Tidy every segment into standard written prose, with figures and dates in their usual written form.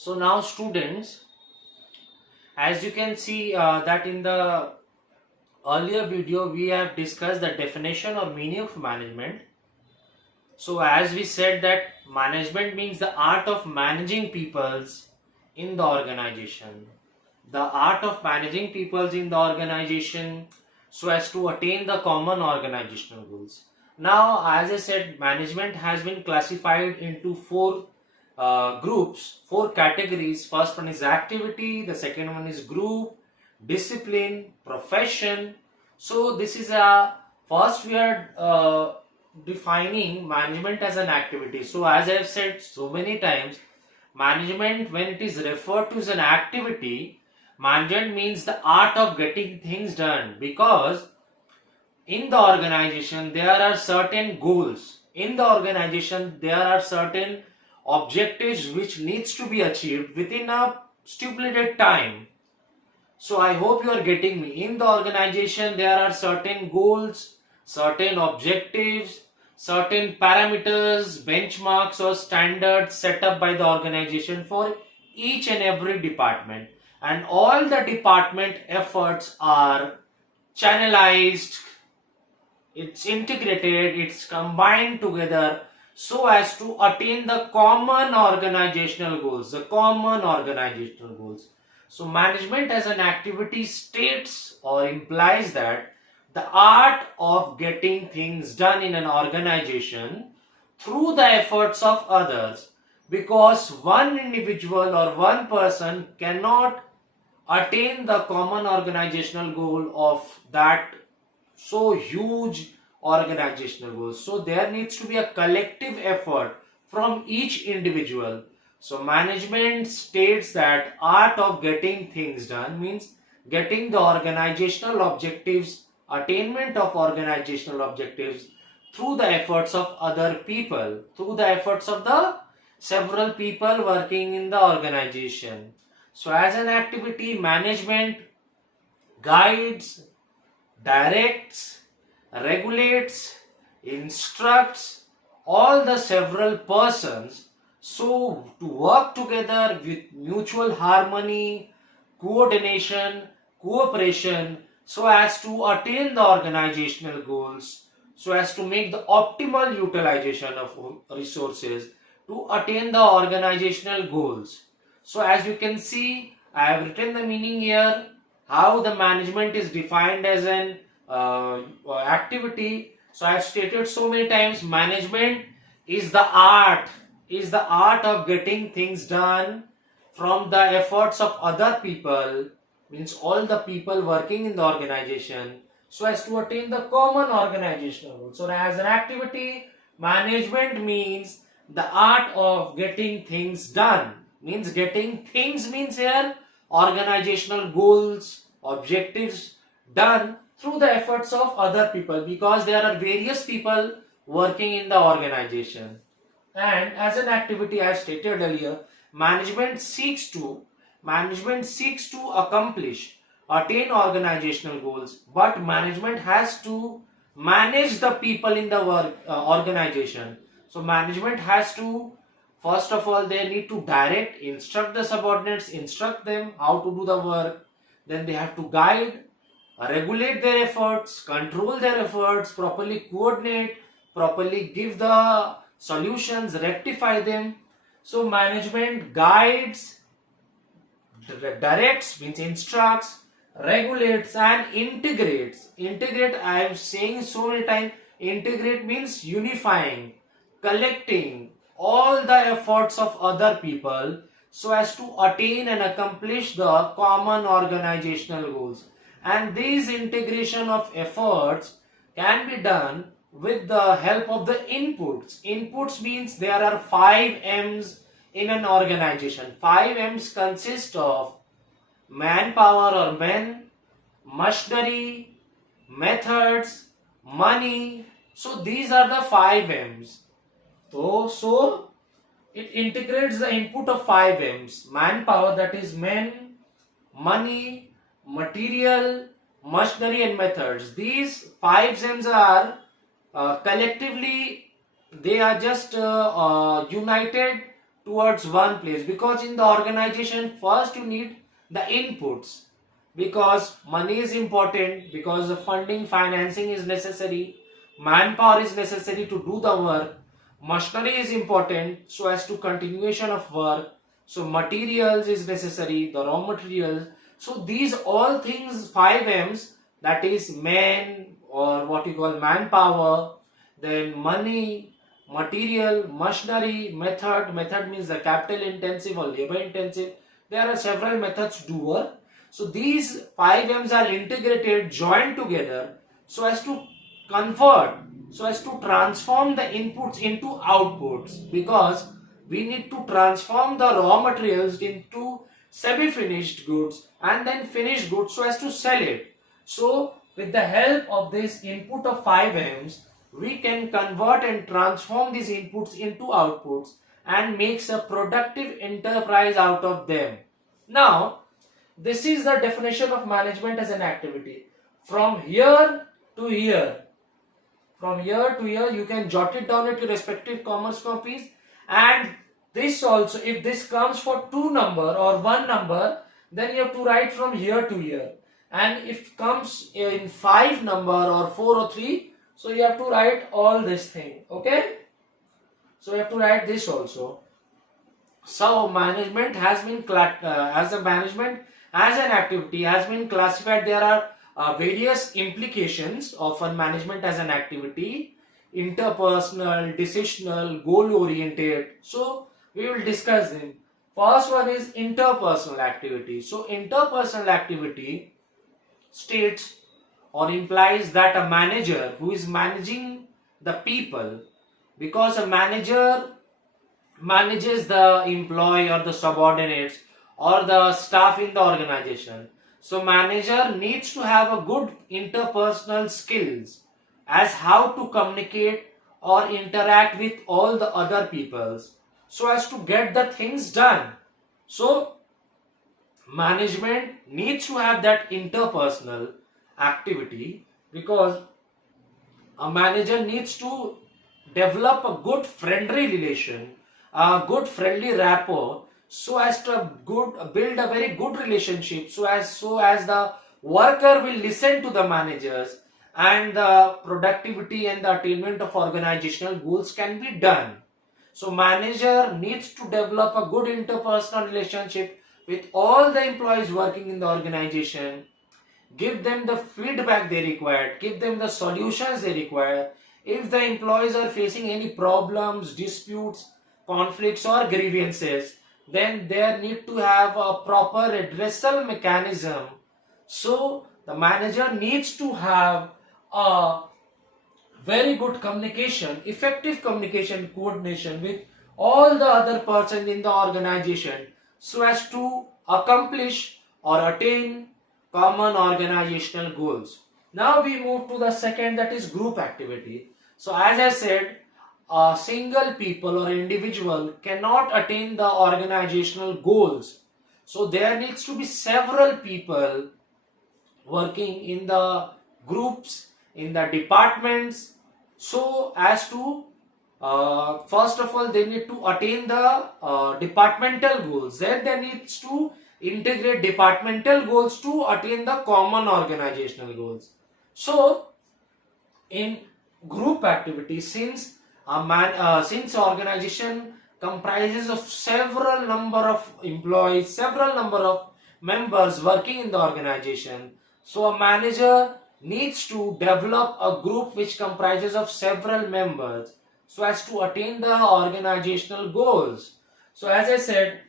So now students, as you can see that in the earlier video we have discussed the definition or meaning of management. So as we said that management means the art of managing peoples in the organization. The art of managing peoples in the organization so as to attain the common organizational goals. Now, as I said, management has been classified into four groups, four categories. First one is activity, the second one is group, discipline, profession. So this is a first we are defining management as an activity. So as I have said so many times, management when it is referred to as an activity, management means the art of getting things done, because in the organization there are certain goals. In the organization there are certain objectives which needs to be achieved within a stipulated time. So I hope you are getting me. In the organization there are certain goals, certain objectives, certain parameters, benchmarks or standards set up by the organization for each and every department, and all the department efforts are channelized, it's integrated, it's combined together so as to attain the common organizational goals. So management as an activity states or implies that the art of getting things done in an organization through the efforts of others, because one individual or one person cannot attain the common organizational goal of that so huge organizational goals. So there needs to be a collective effort from each individual. So management states that art of getting things done means getting the organizational objectives, attainment of organizational objectives through the efforts of other people, through the efforts of the several people working in the organization. So as an activity, management guides, directs, regulates, instructs all the several persons so to work together with mutual harmony, coordination, cooperation so as to attain the organizational goals, so as to make the optimal utilization of resources to attain the organizational goals. So as you can see, I have written the meaning here, how the management is defined as an activity. So I have stated so many times, management is the art of getting things done from the efforts of other people, means all the people working in the organization, so as to attain the common organizational goal. So as an activity, management means the art of getting things done, means getting things means here organizational goals, objectives done through the efforts of other people, because there are various people working in the organization. And as an activity, I have stated earlier, management seeks to accomplish, attain organizational goals, but management has to manage the people in the work organization. So management has to, first of all, they need to direct, instruct the subordinates, instruct them how to do the work. Then they have to guide, regulate their efforts, control their efforts, properly coordinate, properly give the solutions, rectify them. So management guides, directs means instructs, regulates and integrates. Integrate, I am saying so many times, integrate means unifying, collecting all the efforts of other people so as to attain and accomplish the common organizational goals. And these integration of efforts can be done with the help of the inputs. Inputs means there are 5 M's in an organization. 5 M's consist of manpower or men, machinery, methods, money. So these are the 5 M's. So it integrates the input of 5 M's. Manpower, that is men, money, material, machinery and methods. These 5 M's are collectively, they are just united towards one place, because in the organization first you need the inputs, because money is important, because the funding financing is necessary, manpower is necessary to do the work, machinery is important so as to continuation of work, so materials is necessary, the raw materials. So these all things, 5 M's, that is man, or what you call manpower, then money, material, machinery, method means the capital intensive or labor intensive. There are several methods to work. So these 5 M's are integrated, joined together so as to convert, so as to transform the inputs into outputs, because we need to transform the raw materials into semi-finished goods and then finished goods so as to sell it. So with the help of this input of 5 M's, we can convert and transform these inputs into outputs and makes a productive enterprise out of them. Now, this is the definition of management as an activity. From here to here, you can jot it down at your respective commerce copies. And this also, if this comes for 2 number or 1 number, then you have to write from here to here. And if comes in 5 number or 4 or 3, so you have to write all this thing. Okay, so you have to write this also. So management has been as a management as an activity has been classified. There are various implications of a management as an activity: interpersonal, decisional, goal oriented. So we will discuss them. First one is interpersonal activity. So interpersonal activity states or implies that a manager who is managing the people, because a manager manages the employee or the subordinates or the staff in the organization. So manager needs to have a good interpersonal skills as how to communicate or interact with all the other peoples so as to get the things done. So management needs to have that interpersonal activity, because a manager needs to develop a good friendly relation, a good friendly rapport, so as to build a very good relationship, so as the worker will listen to the managers and the productivity and the attainment of organizational goals can be done. So manager needs to develop a good interpersonal relationship with all the employees working in the organization, give them the feedback they require, give them the solutions they require. If the employees are facing any problems, disputes, conflicts or grievances, then they need to have a proper redressal mechanism. So the manager needs to have a very good communication, effective communication, coordination with all the other persons in the organization so as to accomplish or attain common organizational goals. Now we move to the second, that is group activity. So as I said, a single people or individual cannot attain the organizational goals. So there needs to be several people working in the groups, in the departments, so as to first of all they need to attain the departmental goals, then they needs to integrate departmental goals to attain the common organizational goals. So in group activity, since since organization comprises of several number of employees, several number of members working in the organization, so a manager needs to develop a group which comprises of several members so as to attain the organizational goals. So as I said,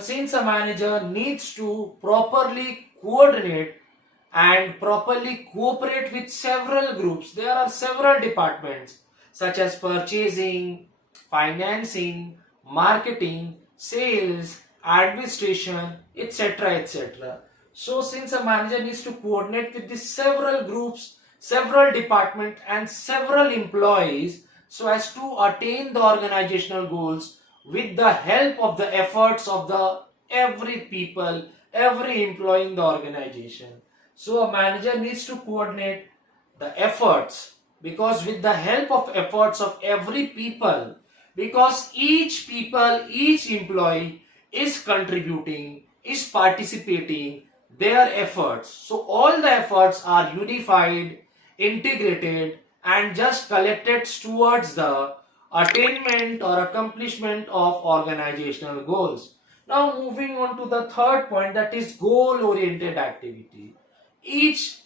since a manager needs to properly coordinate and properly cooperate with several groups, there are several departments such as purchasing, financing, marketing, sales, administration, etc. etc. So since a manager needs to coordinate with these several groups, several departments and several employees so as to attain the organizational goals with the help of the efforts of the every people, every employee in the organization. So a manager needs to coordinate the efforts, because with the help of efforts of every people, because each employee is contributing, is participating their efforts. So all the efforts are unified, integrated, and just collected towards the attainment or accomplishment of organizational goals. Now moving on to the third point, that is goal oriented activity. Each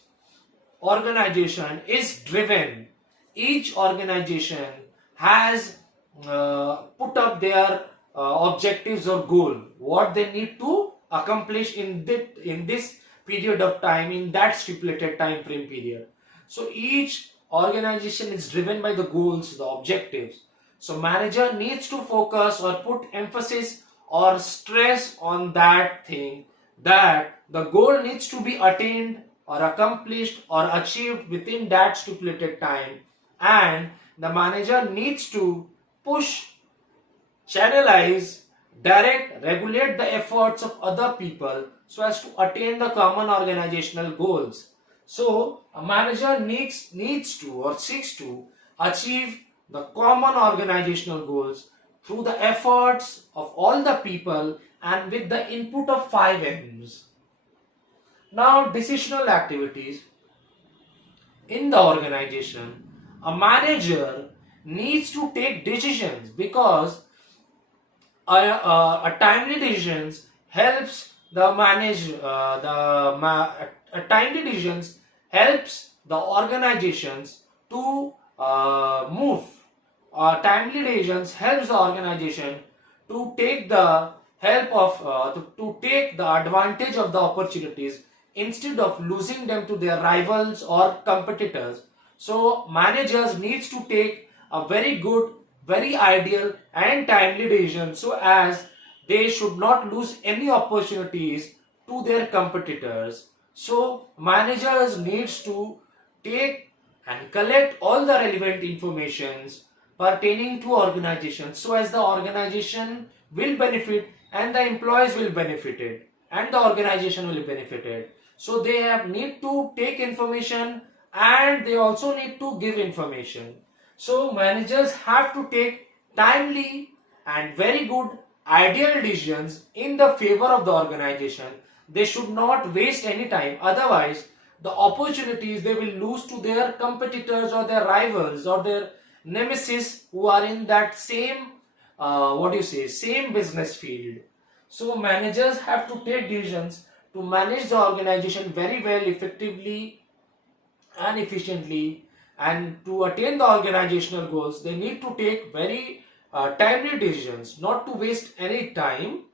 organization is driven, each organization has put up their objectives or goal, what they need to accomplish in this period of time, in that stipulated time frame period. So each organization is driven by the goals, the objectives. So manager needs to focus or put emphasis or stress on that thing, that the goal needs to be attained or accomplished or achieved within that stipulated time, and the manager needs to push, channelize, direct, regulate the efforts of other people so as to attain the common organizational goals. So a manager needs to or seeks to achieve the common organizational goals through the efforts of all the people and with the input of 5 M's. Now, decisional activities in the organization. A manager needs to take decisions because a timely decisions helps the timely decisions helps the organizations to move. Timely decisions helps the organization to take the help of to take the advantage of the opportunities instead of losing them to their rivals or competitors. So managers needs to take a very good, very ideal and timely decision so as they should not lose any opportunities to their competitors. So managers needs to take and collect all the relevant informations pertaining to organization so as the organization will benefit and the employees will benefit it and the organization will benefit it. So they have need to take information and they also need to give information. So managers have to take timely and very good ideal decisions in the favor of the organization. They should not waste any time, otherwise the opportunities they will lose to their competitors or their rivals or their nemesis who are in that same same business field. So managers have to take decisions to manage the organization very well, effectively and efficiently, and to attain the organizational goals they need to take very timely decisions, not to waste any time.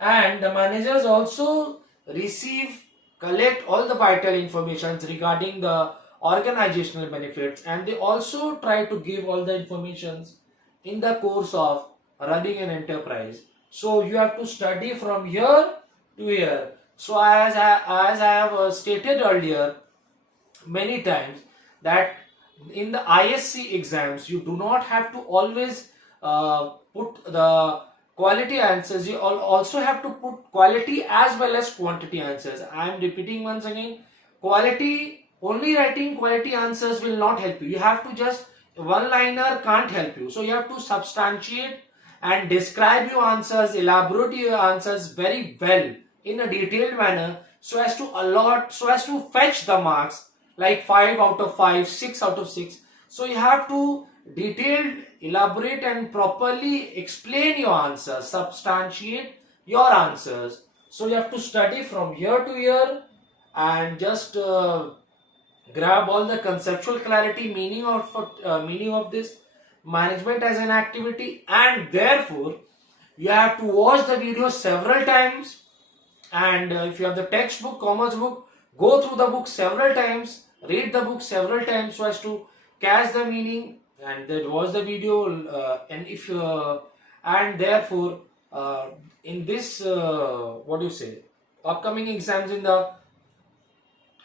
And the managers also receive, collect all the vital informations regarding the organizational benefits, and they also try to give all the informations in the course of running an enterprise. So you have to study from here to here. So as I have stated earlier many times, that in the ISC exams you do not have to always put the quality answers, you also have to put quality as well as quantity answers. I am repeating once again, quality, only writing quality answers will not help you. You have to just, one liner can't help you, so you have to substantiate and describe your answers, elaborate your answers very well in a detailed manner so as to fetch the marks like 5 out of 5, 6 out of 6. So you have to detailed, elaborate and properly explain your answers, substantiate your answers. So you have to study from year to year and just grab all the conceptual clarity, meaning of this management as an activity, and therefore you have to watch the video several times. And if you have the textbook, commerce book, go through the book several times, read the book several times so as to catch the meaning, and then watch the video. And therefore in this upcoming exams in the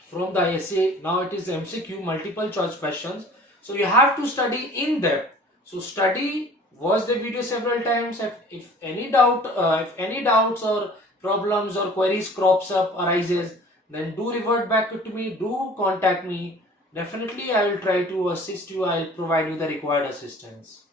from the essay, now it is MCQ, multiple choice questions, so you have to study in depth. So study, watch the video several times. If any doubts or problems or queries arises, then do revert back to me, do contact me. Definitely I will try to assist you, I will provide you the required assistance.